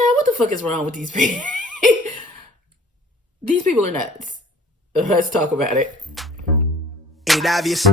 Child, what the fuck is wrong with these people? These people are nuts. Let's talk about it. Ain't it obvious?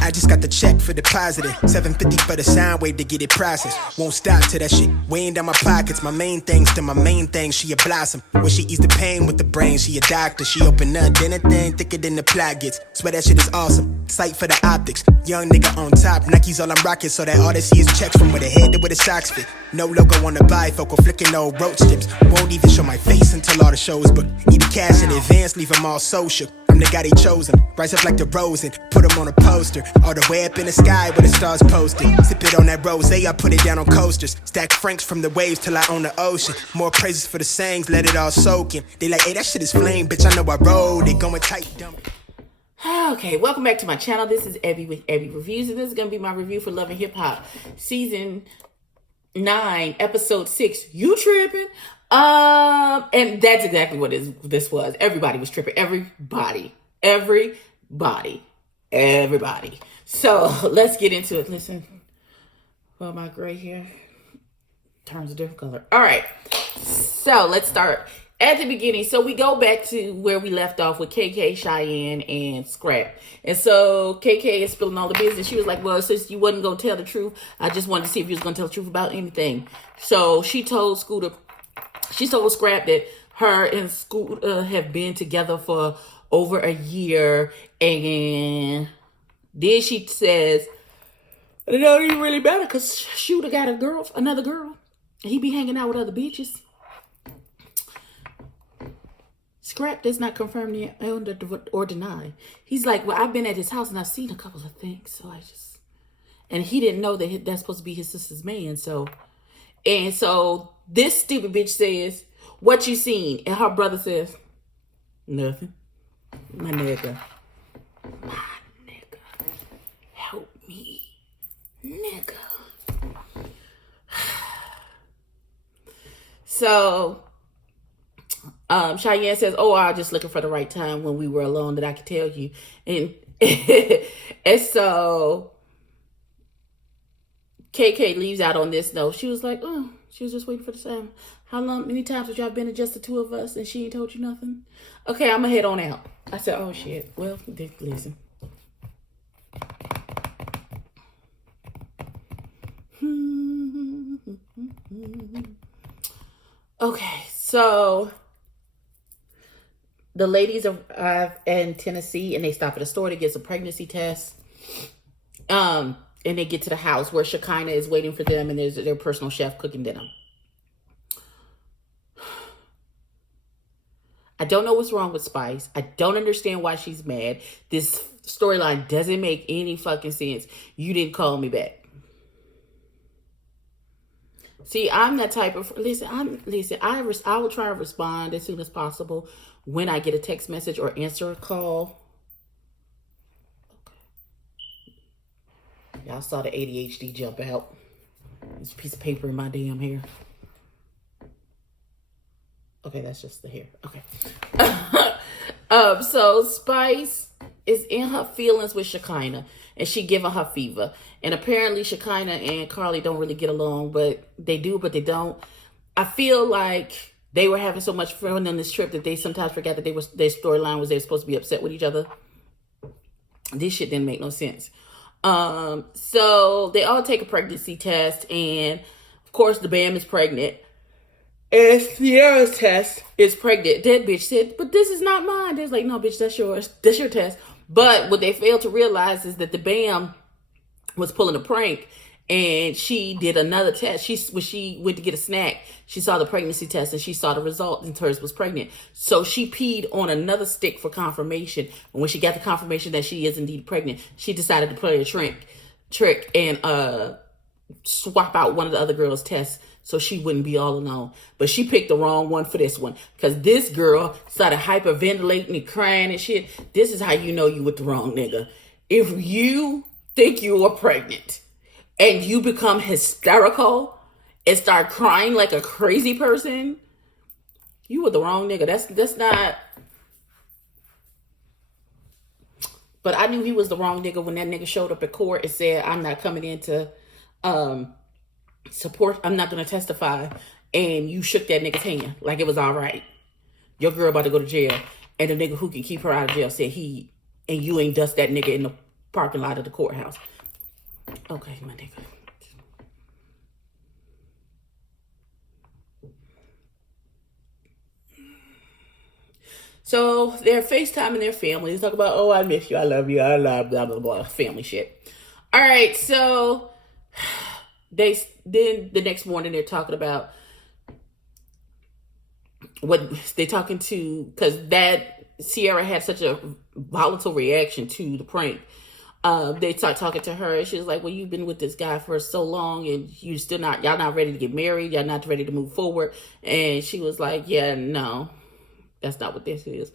I just got the check for depositing. $750 for the sound wave to get it processed. Won't stop till that shit weighing down my pockets. My main things to my main thing, she a blossom. When she ease the pain with the brain, she a doctor. She open up, then a thing thicker than the plot gets. Swear that shit is awesome. Sight for the optics. Young nigga on top, Nike's all I'm rocking. So that all they see is checks from where the head to where the socks fit. No logo on the bifocal, flicking no roach tips. Won't even show my face until all the shows book. Need the cash in advance, leave them all social. I'm the guy they chosen. Rise up like the rose and put them on a poster. All the way up in the sky where the stars posted. Sip it on that rose, I put it down on coasters. Stack francs from the waves till I own the ocean. More praises for the sayings, let it all soak in. They like, hey, that shit is flame, bitch, I know I rode. They going tight, dumb. Okay, welcome back to my channel. This is Ebby with Ebby Reviews, and this is going to be my review for Love and Hip Hop Season 9, Episode 6. You tripping? And that's exactly what this was. Everybody was tripping. Everybody. So let's get into it. Listen, well, my gray hair turns a different color. All right, so let's start at the beginning. So we go back to where we left off with KK, Cheyenne, and Scrap. And so KK is spilling all the business. She was like, well, since you wasn't going to tell the truth, I just wanted to see if you was going to tell the truth about anything. So she told Scrap that her and Scooter have been together for over a year. And then she says, it don't even really matter because Shooter got another girl. And he be hanging out with other bitches. Scrap does not confirm or deny. He's like, well, I've been at his house and I've seen a couple of things. So and he didn't know that that's supposed to be his sister's man. So this stupid bitch says, what you seen? And her brother says, nothing. My nigga. Help me. Nigga. So, Cheyenne says, oh, I was just looking for the right time when we were alone that I could tell you. And, and so KK leaves out on this note. She was like, oh, she was just waiting for the time. Many times have y'all been to just the two of us and she ain't told you nothing? Okay, I'm gonna head on out. I said, oh shit. Well, listen. Okay, so the ladies arrive in Tennessee and they stop at a store to get some pregnancy tests. And they get to the house where Shekinah is waiting for them and there's their personal chef cooking dinner. I don't know what's wrong with Spice. I don't understand why she's mad. This storyline doesn't make any fucking sense. You didn't call me back. See, I'm that type of... I will try to respond as soon as possible when I get a text message or answer a call. Okay. Y'all saw the ADHD jump out. There's a piece of paper in my damn hair. Okay, that's just the hair. Okay. So Spice is in her feelings with Shekinah, and she giving her fever. And apparently Shekinah and Carly don't really get along, but they do, but they don't. I feel like they were having so much fun on this trip that they sometimes forgot that their storyline was they were supposed to be upset with each other. This shit didn't make no sense. So they all take a pregnancy test, and of course the BAM is pregnant. And Sierra's test is pregnant. That bitch said, but this is not mine. There's like, no, bitch, that's yours. That's your test. But what they failed to realize is that the BAM was pulling a prank and she did another test. When she went to get a snack, she saw the pregnancy test and she saw the result and hers was pregnant. So she peed on another stick for confirmation. And when she got the confirmation that she is indeed pregnant, she decided to play a trick and swap out one of the other girls' tests so she wouldn't be all alone. But she picked the wrong one for this one because this girl started hyperventilating and crying and shit. This is how you know you with the wrong nigga. If you think you are pregnant and you become hysterical and start crying like a crazy person, you with the wrong nigga. That's not... But I knew he was the wrong nigga when that nigga showed up at court and said, I'm not coming in to support, I'm not going to testify and you shook that nigga's hand like it was all right. Your girl about to go to jail, and the nigga who can keep her out of jail said and you ain't dust that nigga in the parking lot of the courthouse. Okay, my nigga. So they're FaceTiming their family. They talk about, oh, I miss you, I love you, I love blah blah blah, family shit. All right, so then the next morning they're talking about what they're talking to, because that Ciara had such a volatile reaction to the prank. They start talking to her, and she was like, well, you've been with this guy for so long, and y'all not ready to get married, y'all not ready to move forward. And she was like, yeah, no, that's not what this is.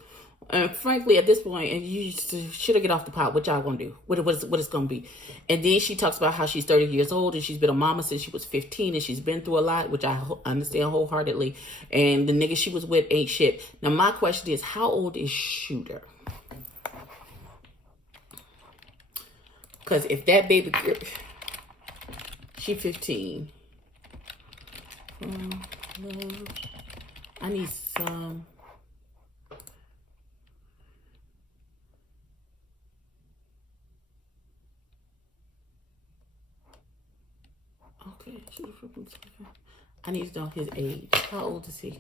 And frankly, at this point, and you should have get off the pot. What y'all gonna do? What it's gonna be? And then she talks about how she's 30 years old and she's been a mama since she was 15, and she's been through a lot, which I understand wholeheartedly. And the nigga she was with ain't shit. Now my question is, how old is Shooter? Because if that baby girl, she 15. I need some. Okay, I need to know his age. How old is he?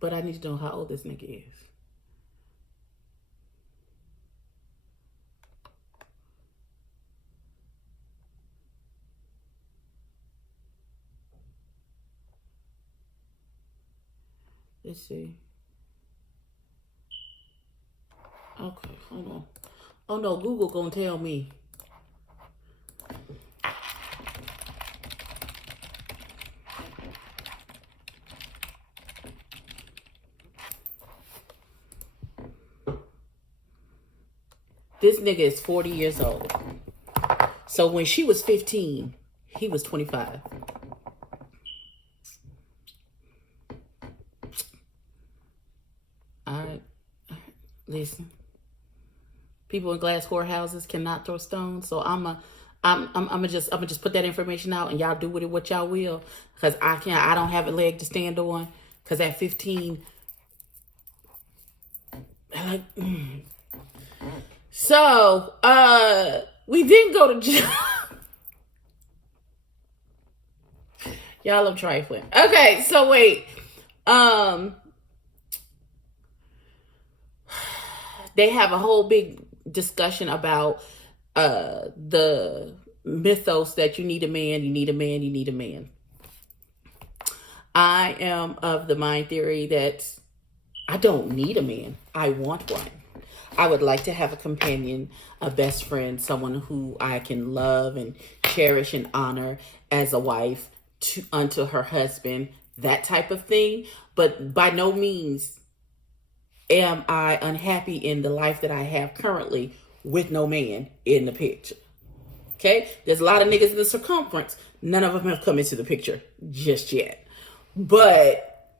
But I need to know how old this nigga is. Let's see. Okay, hold on. Oh no, Google gonna tell me. This nigga is 40 years old. So when she was 15, he was 25. Listen, people in glass whorehouses cannot throw stones. So I'm just put that information out, and y'all do with it what y'all will, because I don't have a leg to stand on. Because at 15, So we didn't go to jail. Y'all, I'm trifling. Okay, so wait. They have a whole big discussion about the mythos that you need a man, you need a man, you need a man. I am of the mind theory that I don't need a man. I want one. I would like to have a companion, a best friend, someone who I can love and cherish and honor as a wife unto her husband, that type of thing. But by no means am I unhappy in the life that I have currently with no man in the picture. Okay? There's a lot of niggas in the circumference. None of them have come into the picture just yet. But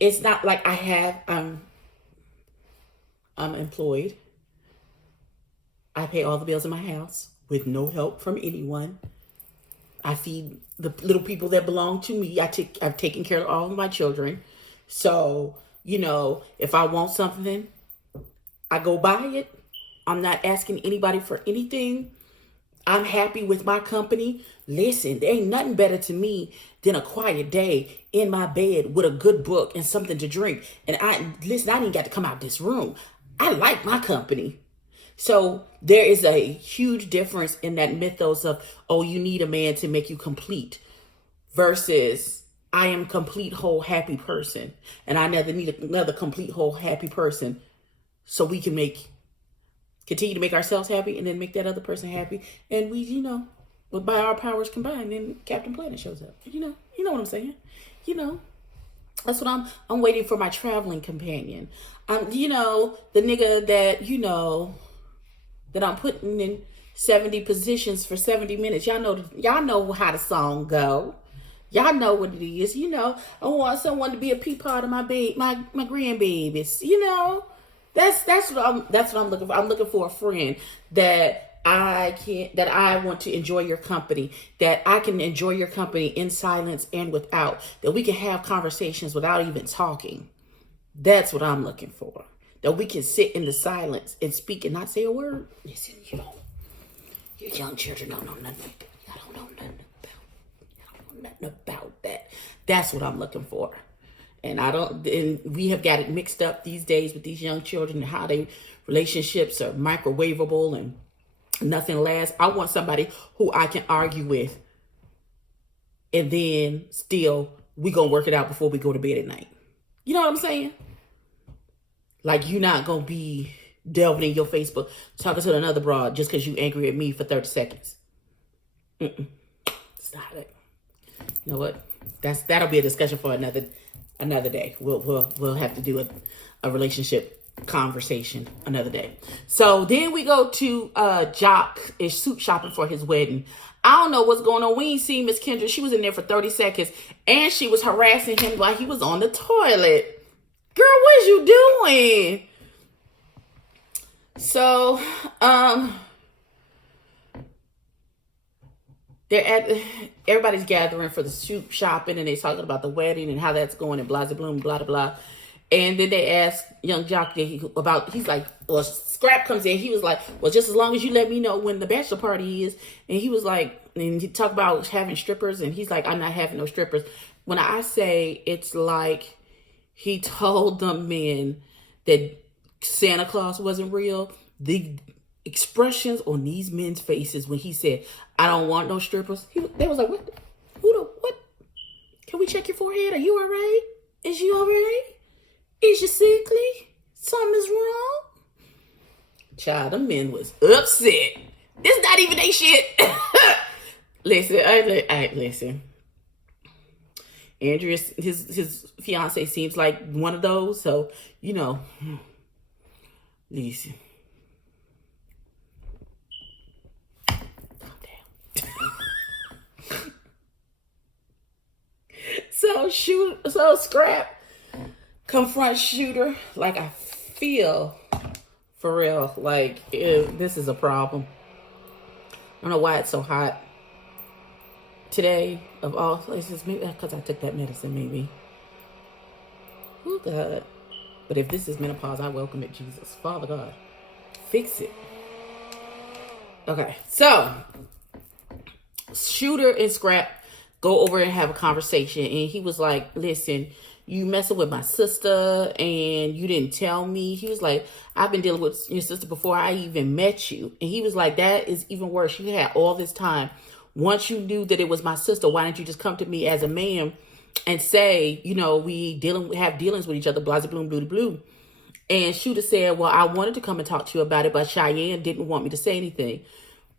it's not like I'm employed. I pay all the bills in my house with no help from anyone. I feed the little people that belong to me. I've taken care of all of my children. So, if I want something, I go buy it. I'm not asking anybody for anything. I'm happy with my company. Listen, there ain't nothing better to me than a quiet day in my bed with a good book and something to drink. And I didn't got to come out this room. I like my company. So there is a huge difference in that mythos of, oh, you need a man to make you complete, versus I am complete, whole, happy person. And I never need another complete, whole, happy person, so we can continue to make ourselves happy and then make that other person happy. And we, but by our powers combined, then Captain Planet shows up. You know what I'm saying? That's what I'm waiting for, my traveling companion. The nigga that, that I'm putting in 70 positions for 70 minutes. Y'all know how the song go. Y'all know what it is. You know, I want someone to be a part of my grandbabies. You know, that's what I'm looking for. I'm looking for a friend that I want to enjoy your company, that I can enjoy your company in silence and without, that we can have conversations without even talking. That's what I'm looking for. That we can sit in the silence and speak and not say a word. Listen, you young children don't know nothing. I don't know nothing about that. That's what I'm looking for. And we have got it mixed up these days with these young children and how they relationships are microwavable and nothing lasts. I want somebody who I can argue with, and then still we gonna work it out before we go to bed at night. You know what I'm saying? Like, you're not gonna be delving in your Facebook talking to another broad just because you angry at me for 30 seconds. Stop it. You know what? That'll be a discussion for another day. We'll have to do a relationship conversation another day. So then we go to Jock is suit shopping for his wedding. I don't know what's going on. We ain't seen Miss Kendra. She was in there for 30 seconds and she was harassing him while he was on the toilet. Girl, what you doing? So, everybody's gathering for the suit shopping and they're talking about the wedding and how that's going and blah, blah, blah, blah, blah. And then they asked young Jock he's like, well, Scrap comes in. He was like, well, just as long as you let me know when the bachelor party is. And he was like, and he talked about having strippers. And he's like, I'm not having no strippers. When I say it's like he told the men that Santa Claus wasn't real, the expressions on these men's faces when he said, I don't want no strippers. They was like, what? What? Can we check your forehead? Are you all right? Is you all right? Is you sickly? Something's wrong? Child, the men was upset. This not even they shit. Listen. Andrea, his fiance seems like one of those. So, listen. Calm down. So Scrap confronts Shooter. Like, I feel for real like this is a problem. I don't know why it's so hot today of all places. Maybe because I took that medicine, maybe. Oh God. But if this is menopause, I welcome it, Jesus. Father God, fix it. Okay, so Shooter and Scrap go over and have a conversation. And he was like, listen, you messing with my sister and you didn't tell me. He was like, I've been dealing with your sister before I even met you. And he was like, that is even worse. You had all this time. Once you knew that it was my sister, why didn't you just come to me as a man and say, we have dealings with each other, blah, blah, blah, blah. And Shooter said, well, I wanted to come and talk to you about it, but Cheyenne didn't want me to say anything.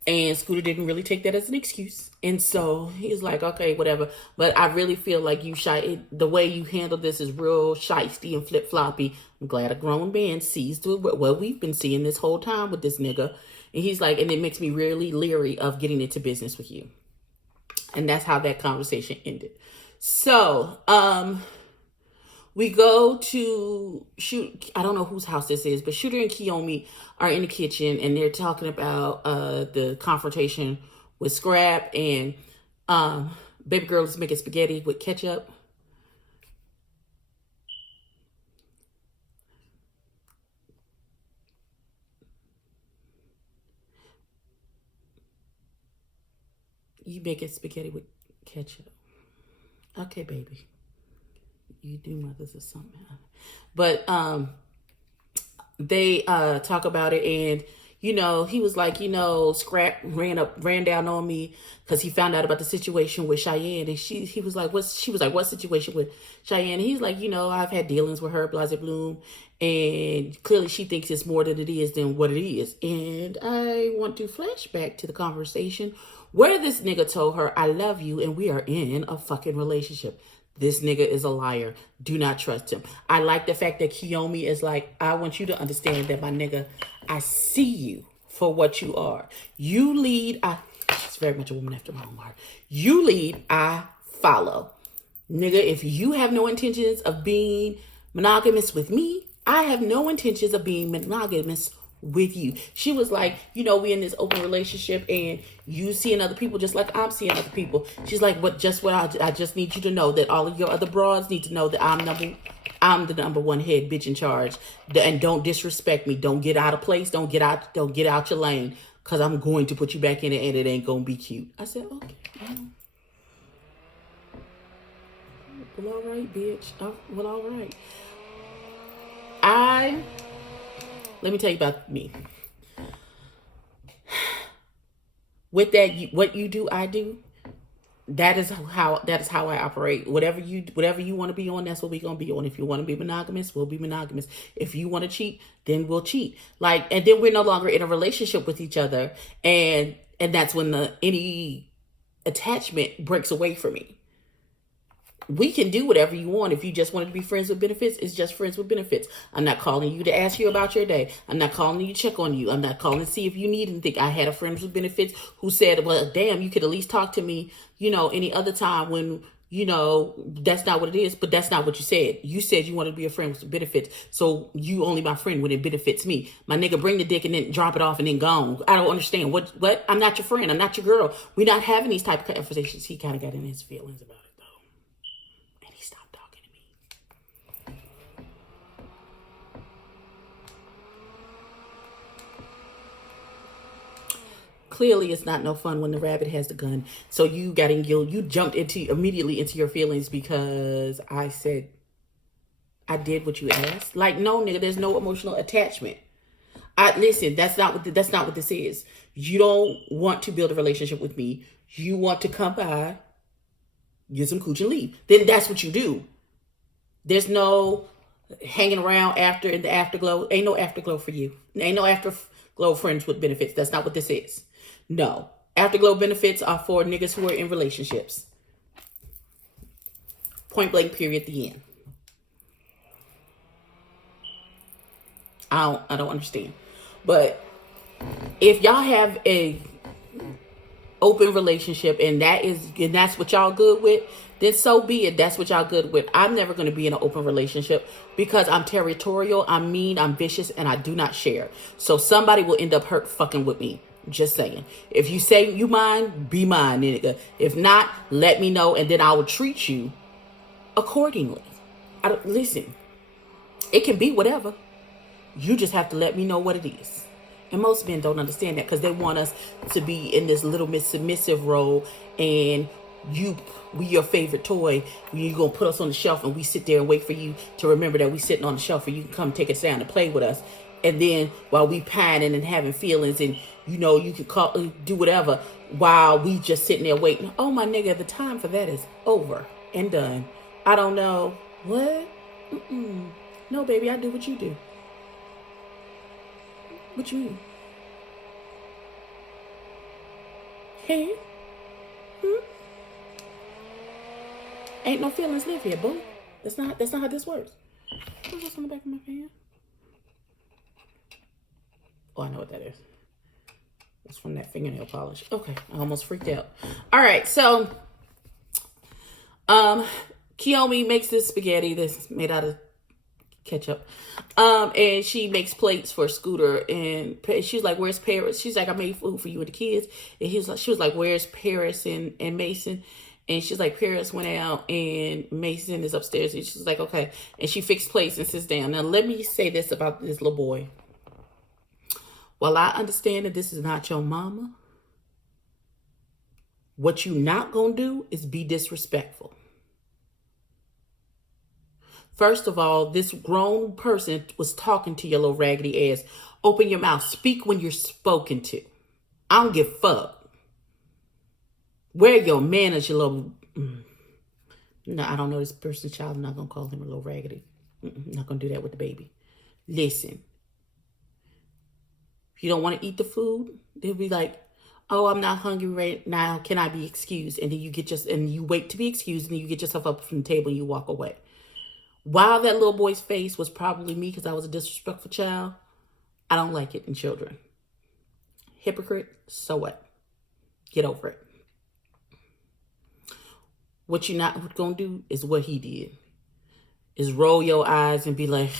And Scooter didn't really take that as an excuse. And so he was like, okay, whatever. But I really feel like the way you handle this is real shiesty and flip-floppy. I'm glad a grown man sees what we've been seeing this whole time with this nigga. And he's like, and it makes me really leery of getting into business with you. And that's how that conversation ended. So, we go to I don't know whose house this is, but Shooter and Kiyomi are in the kitchen and they're talking about the confrontation with Scrap, and baby girl is making spaghetti with ketchup. You making spaghetti with ketchup. Okay, baby. You do mothers or something. But they talk about it, and he was like, Scrap ran down on me because he found out about the situation with Cheyenne, and he was like, what situation with Cheyenne? And he's like, I've had dealings with her, Blase Bloom, and clearly she thinks it's more than it is than what it is. And I want to flash back to the conversation where this nigga told her, I love you and we are in a fucking relationship. This nigga is a liar. Do not trust him. I like the fact that Kiyomi is like, I want you to understand that, my nigga, I see you for what you are. You lead. She's very much a woman after my own heart. You lead. I follow. Nigga, if you have no intentions of being monogamous with me, I have no intentions of being monogamous with you. She was like, you know, we in this open relationship and you seeing other people just like I'm seeing other people. She's like, but just what I just need you to know that all of your other broads need to know that I'm the number one head bitch in charge. And don't disrespect me. Don't get out of place. Don't get out your lane. Cause I'm going to put you back in it and it ain't gonna be cute. I said, okay. Well, all right, bitch. Well, all right. Let me tell you about me. With that, what you do, I do. That is how I operate. Whatever you want to be on, that's what we're gonna be on. If you want to be monogamous, we'll be monogamous. If you want to cheat, then we'll cheat. And then we're no longer in a relationship with each other, and that's when any attachment breaks away from me. We can do whatever you want. If you just want to be friends with benefits, it's just friends with benefits. I'm not calling you to ask you about your day. I'm not calling you to check on you. I'm not calling to see if you need anything. I had a friend with benefits who said, well, damn, you could at least talk to me, any other time when, that's not what it is. But that's not what you said. You said you wanted to be a friend with benefits. So you only my friend when it benefits me. My nigga, bring the dick and then drop it off and then gone. I don't understand. What? I'm not your friend. I'm not your girl. We're not having these type of conversations. He kind of got in his feelings about it. Clearly, it's not no fun when the rabbit has the gun. So you jumped immediately into your feelings because I said I did what you asked. Like, no, nigga, there's no emotional attachment. Listen, that's not what this is. You don't want to build a relationship with me. You want to come by, get some cooch and leave. Then that's what you do. There's no hanging around after in the afterglow. Ain't no afterglow for you. Ain't no afterglow friends with benefits. That's not what this is. No. Afterglow benefits are for niggas who are in relationships. Point blank, period, the end. I don't understand. But if y'all have a open relationship and that's what y'all good with, then so be it. That's what y'all good with. I'm never going to be in an open relationship because I'm territorial, I'm mean, I'm vicious, and I do not share. So somebody will end up hurt fucking with me. Just saying. If you say you mine, be mine, nigga. If not, let me know, and then I will treat you accordingly. Listen, it can be whatever. You just have to let me know what it is. And most men don't understand that because they want us to be in this little Miss Submissive role, and we your favorite toy. You're going to put us on the shelf and we sit there and wait for you to remember that we sitting on the shelf and you can come take us down and play with us. And then while we pining and having feelings and, you can do whatever while we just sitting there waiting. Oh, my nigga, the time for that is over and done. I don't know. What? No, baby, I do what you do. What you mean? Hey? Ain't no feelings live here, boo. That's not how this works. What's this on the back of my hand? Oh, I know what that is. It's from that fingernail polish. Okay, I almost freaked out. All right, so Kiyomi makes this spaghetti that's made out of ketchup. And she makes plates for Scooter, and she's like, "Where's Paris?" She's like, "I made food for you and the kids." And she was like, "Where's Paris and Mason?" And she's like, "Paris went out and Mason is upstairs." And she's like, "Okay." And she fixed plates and sits down. Now, let me say this about this little boy. While I understand that this is not your mama, what you not gonna do is be disrespectful. First of all, this grown person was talking to your little raggedy ass. Open your mouth. Speak when you're spoken to. I don't give a fuck. Where your manners, your little... No, I don't know this person's child. I'm not going to call him a little raggedy. I'm not going to do that with the baby. Listen. If you don't want to eat the food, they'll be like, "Oh, I'm not hungry right now. Can I be excused?" And then you wait to be excused, and then you get yourself up from the table and you walk away. While that little boy's face was probably me because I was a disrespectful child, I don't like it in children. Hypocrite, so what? Get over it. what you not gonna do is what he did. Is roll your eyes and be like,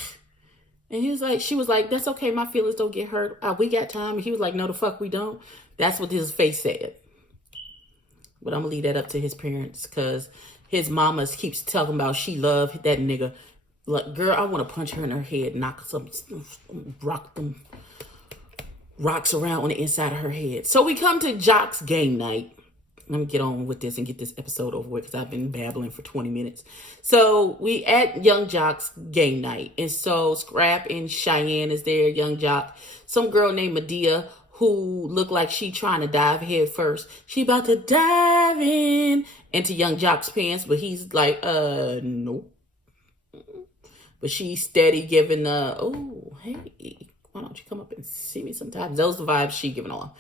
and she was like, that's okay, my feelings don't get hurt. We got time. And he was like, no, the fuck we don't. That's what his face said. But I'm gonna leave that up to his parents, because his mama keeps talking about she loved that nigga. Like, girl, I want to punch her in her head, knock some rocks around on the inside of her head. So we come to Jock's game night. Let me get on with this and get this episode over with, because I've been babbling for 20 minutes. So we at Young Jock's game night. And so Scrap and Cheyenne is there, Young Jock. Some girl named Medea, who looked like she trying to dive head first. She about to dive into Young Jock's pants, but he's like, nope. But she's steady giving oh, hey, why don't you come up and see me sometimes? Those are the vibes she giving off.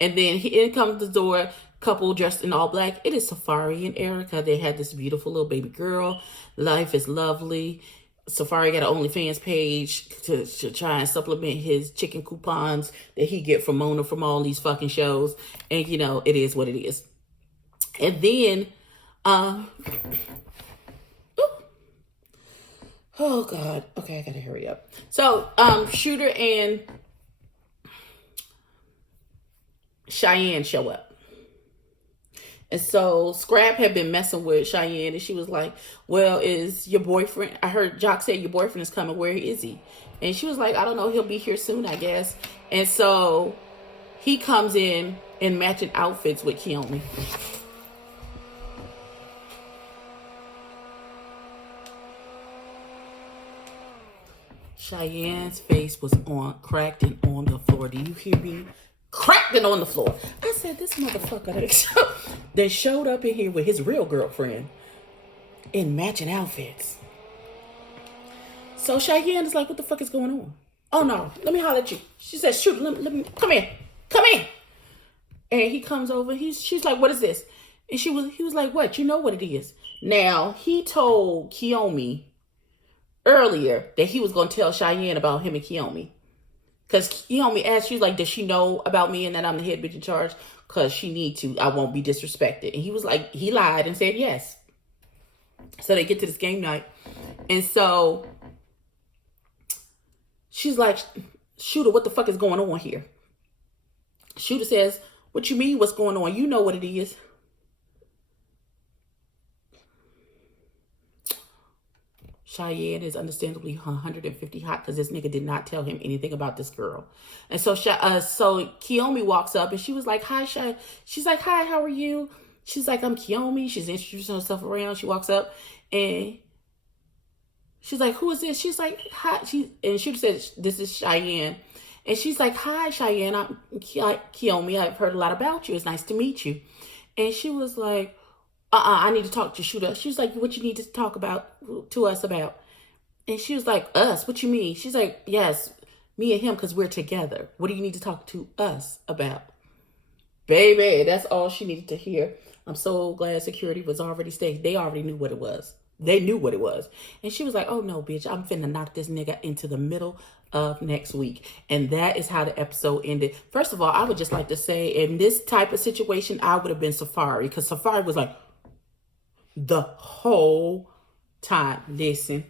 And then in comes the door, couple dressed in all black. It is Safari and Erica. They had this beautiful little baby girl. Life is lovely. Safari got an OnlyFans page to try and supplement his chicken coupons that he get from Mona from all these fucking shows. And, you know, it is what it is. And then, oh, God. Okay, I gotta hurry up. So, Shooter and Cheyenne show up. And so Scrap had been messing with Cheyenne, and she was like, well, is your boyfriend, I heard Jock say your boyfriend is coming, where is he? And she was like, I don't know, he'll be here soon, I guess. And so he comes in matching outfits with Kiyomi. Cheyenne's face was cracked and on the floor. Do you hear me? Cracked it on the floor. I said, this motherfucker that showed up in here with his real girlfriend in matching outfits. So Cheyenne is like, what the fuck is going on? Oh no, let me holler at you. She said, shoot, let me come in. And he comes over. She's like, what is this? And he was like, what? You know what it is. Now, he told Kiyomi earlier that he was going to tell Cheyenne about him and Kiyomi. Because Kiyomi asked, she was like, does she know about me and that I'm the head bitch in charge? Because she need to. I won't be disrespected. And he was like, he lied and said yes. So they get to this game night. And so she's like, Shooter, what the fuck is going on here? Shooter says, what you mean what's going on? You know what it is. Cheyenne is understandably 150 hot because this nigga did not tell him anything about this girl. And so Kiyomi walks up and she was like, hi, she's like, hi, how are you? She's like, I'm Kiyomi. She's introducing herself around. She walks up and she's like, who is this? She's like, hi. And she said, this is Cheyenne. And she's like, hi, Cheyenne. I'm Kiyomi. I've heard a lot about you. It's nice to meet you. And she was like, I need to talk to Shooter. She was like, what you need to talk to us about? And she was like, us? What you mean? She's like, yes, me and him, because we're together. What do you need to talk to us about? Baby, that's all she needed to hear. I'm so glad security was already staged. They already knew what it was. They knew what it was. And she was like, oh no, bitch, I'm finna knock this nigga into the middle of next week. And that is how the episode ended. First of all, I would just like to say, in this type of situation, I would have been Safari, because Safari was like, the whole time. Listen.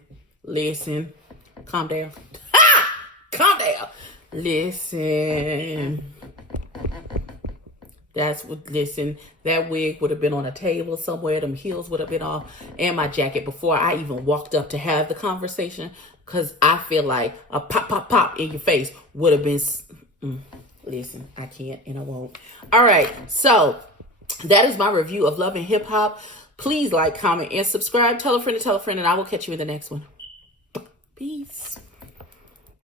Calm down. Calm down. Listen. That wig would have been on a table somewhere. Them heels would have been off. And my jacket before I even walked up to have the conversation. Because I feel like a pop in your face would have been... Listen, I can't and I won't. All right. So that is my review of Love and Hip Hop. Please like, comment, and subscribe. Tell a friend, and I will catch you in the next one. Peace.